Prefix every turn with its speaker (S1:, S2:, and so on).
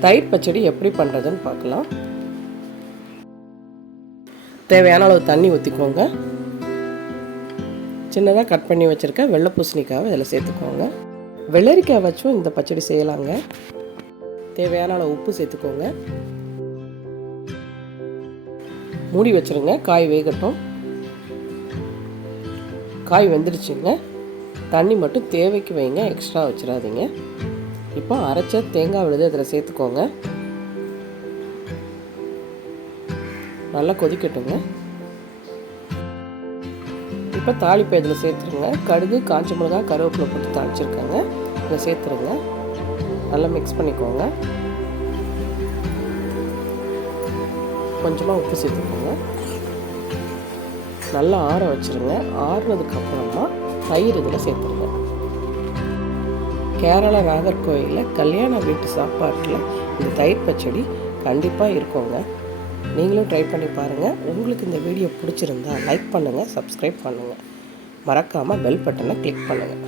S1: தயிர் பச்சடி எப்படி பண்ணுறதுன்னு பார்க்கலாம். தேவையான அளவு தண்ணி ஊற்றிக்கோங்க சின்னதாக கட் பண்ணி வச்சுருக்க வெள்ளை பூசணிக்காவை இதில் சேர்த்துக்கோங்க. வெள்ளரிக்காய் வச்சும் இந்த பச்சடி செய்யலாங்க. தேவையான அளவு உப்பு சேர்த்துக்கோங்க. மூடி வச்சுருங்க காய் வேகட்டும். காய் வெந்துடுச்சுங்க. தண்ணி மட்டும் தேவைக்கு வைங்க எக்ஸ்ட்ரா வச்சிடாதீங்க. இப்போ அரைச்ச தேங்காய் விழுது அதில் சேர்த்துக்கோங்க. நல்லா கொதிக்கட்டுங்க. இப்போ தாளிப்பை இதில் சேர்த்துருங்க. கடுகு காஞ்ச மிளகா கருவேப்பிலை போட்டு தாளிச்சிருக்கேங்க. இதை சேர்த்துருங்க. நல்லா மிக்ஸ் பண்ணிக்கோங்க. கொஞ்சமாக உப்பு சேர்த்துக்கோங்க. நல்லா ஆற வச்சுருங்க. ஆறுனதுக்கப்புறமா தயிர் இதில் சேர்த்துருங்க. கேரளா நாகர்கோயிலில் கல்யாண வீட்டு சாப்பாட்டில் இந்த தயிர் பச்சடி கண்டிப்பாக இருக்குங்க. நீங்களும் ட்ரை பண்ணி பாருங்கள் உங்களுக்கு இந்த வீடியோ பிடிச்சிருந்தா லைக் பண்ணுங்கள் சப்ஸ்கிரைப் பண்ணுங்கள் மறக்காமல் பெல் பட்டனை கிளிக் பண்ணுங்கள்